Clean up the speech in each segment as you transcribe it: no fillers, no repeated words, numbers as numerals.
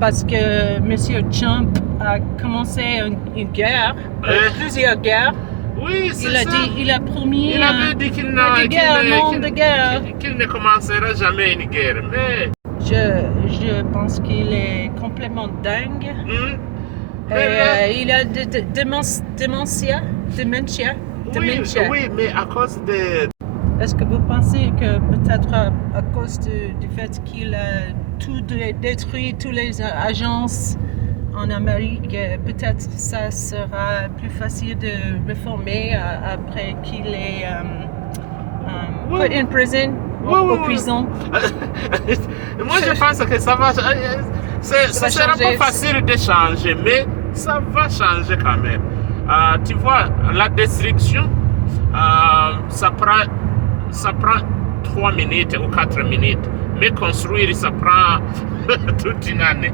Parce que M. Trump a commencé une guerre, plusieurs guerres. Oui, c'est ça. Il a promis il avait dit qu'il ne commencera jamais une guerre. Mais je pense qu'il est complètement dingue. Il a dementia. Oui, mais à cause de... Est-ce que vous pensez que peut-être à cause du fait qu'il a tout détruit, toutes les agences en Amérique, peut-être ça sera plus facile de réformer après qu'il est put in prison, en prison? Moi, je pense que ça va... Ça sera pas facile de changer, mais ça va changer quand même. Tu vois, la destruction, ça prend 3 minutes ou 4 minutes. Mais construire, ça prend toute une année.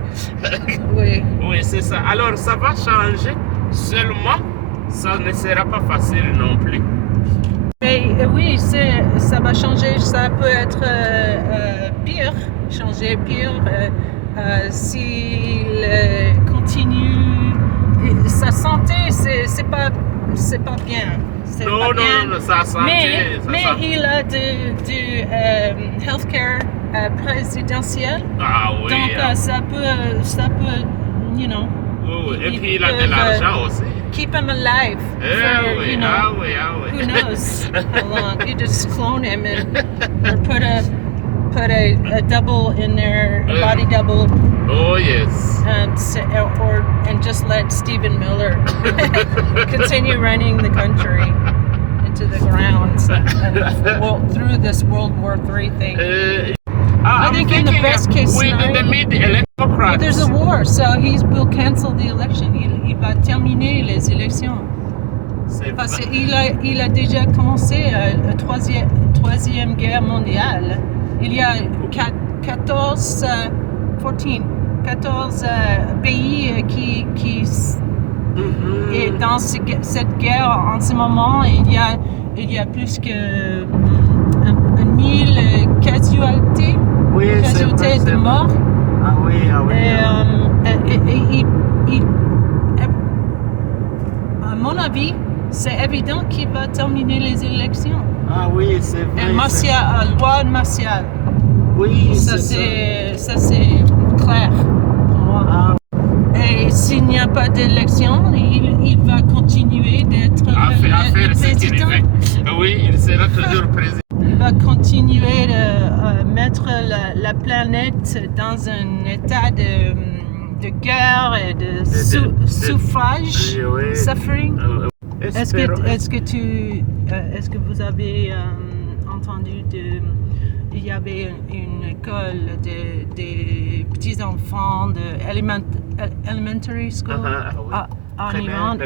Oui. Oui, c'est ça. Alors, ça va changer. Seulement, ça ne sera pas facile non plus. Mais oui, ça va changer. Ça peut être pire. Changer pire s'il continue. Sa santé, c'est pas bien. Non, sa santé. Mais il a du healthcare présidentiel. Ah oui. Donc ça peut, you know. Oui. Et puis il a de l'argent aussi. Keep him alive. For, you know, oui. Who knows how long? You just clone him or put a double in there, a body double. Oh yes. And just let Stephen Miller continue running the country into the ground through this World War III thing. I think in the best case scenario, there's a war, so will cancel the election. Il va terminer les élections. Parce qu'il a déjà commencé la troisième guerre mondiale. Il y a 14 pays qui et dans cette guerre en ce moment il y a plus que 1000 casualtés de morts. Ah oui. À mon avis, c'est évident qu'il va terminer les élections. Ah oui, c'est vrai. Loi martiale. Oui, ça c'est clair pour moi. Et s'il n'y a pas d'élection, il va continuer d'être le président. Oui, il sera toujours président. Il va continuer de mettre la planète dans un état de guerre et de suffrage, suffering. Est-ce que vous avez entendu il y avait une école des petits-enfants de elementary school en Iran.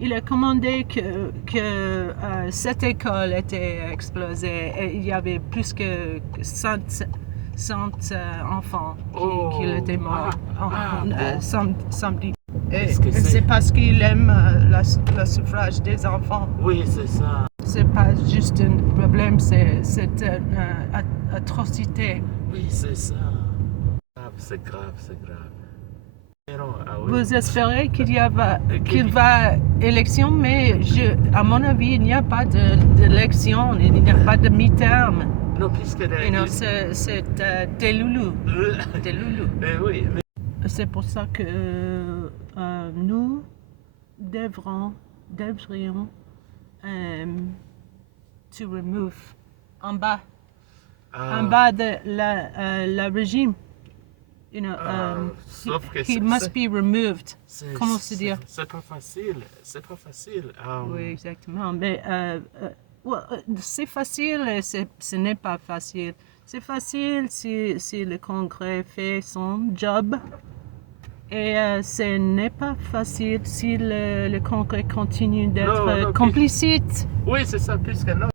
Il a commandé que cette école était explosée et il y avait plus que 100 enfants qui étaient morts samedi. C'est parce qu'il aime le suffrage des enfants. Oui, c'est ça. C'est pas juste un problème, c'est une atrocité. Oui, c'est ça. C'est grave. Vous espérez qu'il va élection, mais à mon avis, il n'y a pas d'élection, il n'y a pas de mi-terme. Non, puisque c'est des loulous. Oui. C'est pour ça que nous devrions to remove en bas de la régime. He must be removed. Comment se dire? C'est pas facile. Oui, exactement. Mais c'est facile et ce n'est pas facile. C'est facile si le Congrès fait son job. Et ce n'est pas facile si le Congrès continue d'être complicite. Oui, c'est ça, puisque non.